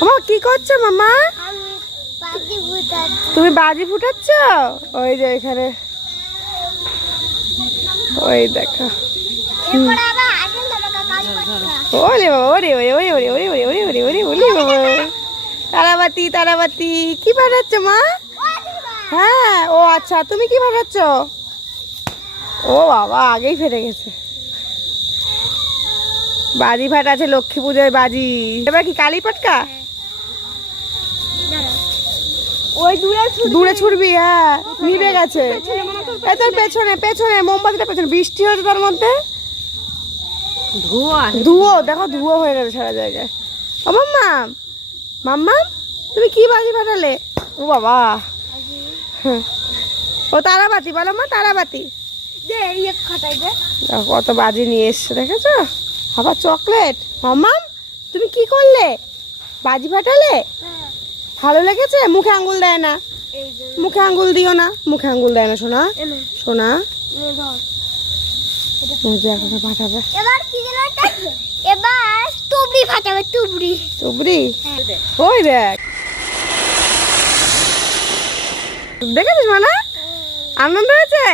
মামা কি করছো মামা? তুমি বাজি ফুটাচ্ছ? ওই যে এখানে ওই দেখো। ওরে বাবা, ওরে ওরে ওরে ওরে ওরে ওরে ওরে ওরে ওরে ওরে বাবা, তারাবাতি তারাবাতি। কি ফাটাচ্ছ মা? হ্যাঁ, ও আচ্ছা, তুমি কি ফাটাচ্ছ? ও বাবা, আগেই ফেটে গেছে। বাজি ফাটাচ্ছে লক্ষ্মী পুজোয় বাজি। এবার কি কালী পটকা? ওই দূরে ছুড়বি। হ্যাঁ, নিভে গেছে। তোর পেছনে পেছনে মোমবাতিটা পেছনে, বৃষ্টি হয়েছে তার মধ্যে ধুয়ো দেখো, ধুয়ো হয়ে গেছে সারা জায়গায়। ও মাম্মা, মাম্মা তুমি কি বাজি ফাটালে? ও বাবা, ও তারাবাতি বলো মা, তারাবাতি। কত বাজি নিয়ে এসছে দেখেছো, আবার চকলেট। মাম্মা তুমি কি করলে? বাজি ফাটালে? ভালো লেগেছে? মুখে আঙ্গুল দেয় না, মুখে আঙ্গুল দিও না, মুখে আঙ্গুল দেয় না সোনা, সোনা। ফাটাবে এবার তুবড়ি ফাটাবে, তুবড়ি তুবড়ি। ওই দেখ, দেখেছিস মানা? আনন্দ হয়েছে।